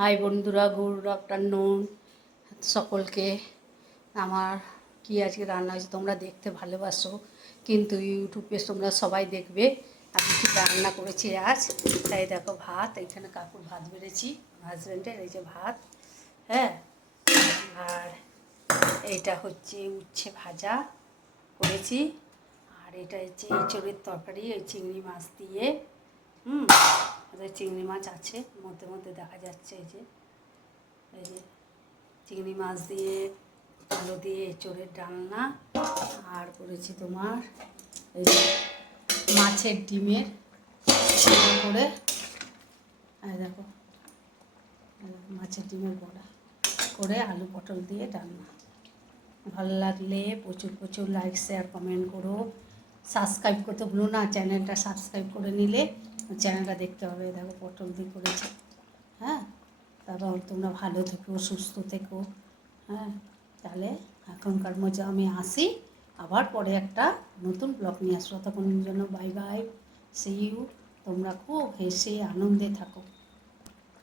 High বন্ধুরা, good afternoon সকলকে। আমার কি আজকে রান্না হয়েছে তোমরা দেখতে ভালোবাসো, কিন্তু ইউটিউবে তোমরা সবাই দেখবে আমি কী রান্না করেছি আজ। তাই দেখো, ভাত, এইখানে কাকুর ভাত বেড়েছি, হাজব্যান্ডের, এই যে ভাত, হ্যাঁ। আর এইটা হচ্ছে উচ্ছে ভাজা করেছি, আর এটা হচ্ছে এঁচোড়ের তরকারি, এই চিংড়ি মাছ দিয়ে। চিংড়ি মাছ আছে, মধ্যে মধ্যে দেখা যাচ্ছে, এই যে চিংড়ি মাছ দিয়ে আলু দিয়ে এঁচোড়ের ডালনা। আর করেছি তোমার এই যে মাছের ডিমের করে, দেখো মাছের ডিমের বড়া করে আলু পটল দিয়ে ডালনা। ভালো লাগলে প্রচুর প্রচুর লাইক, শেয়ার, কমেন্ট করো। সাবস্ক্রাইব করতে ভুলো না, চ্যানেলটা সাবস্ক্রাইব করে নিলে চ্যানেলটা দেখতে হবে। দেখো পটল দিয়ে করেছি, হ্যাঁ। তারপর তোমরা ভালো থেকো, সুস্থ থেকো, হ্যাঁ। তাহলে এখনকার মজা আমি আসি, আবার পরে একটা নতুন ব্লগ নিয়ে আসবো। তখন জন্য বাই বাই, সি ইউ। তোমরা খুব হেসে আনন্দে থাকো।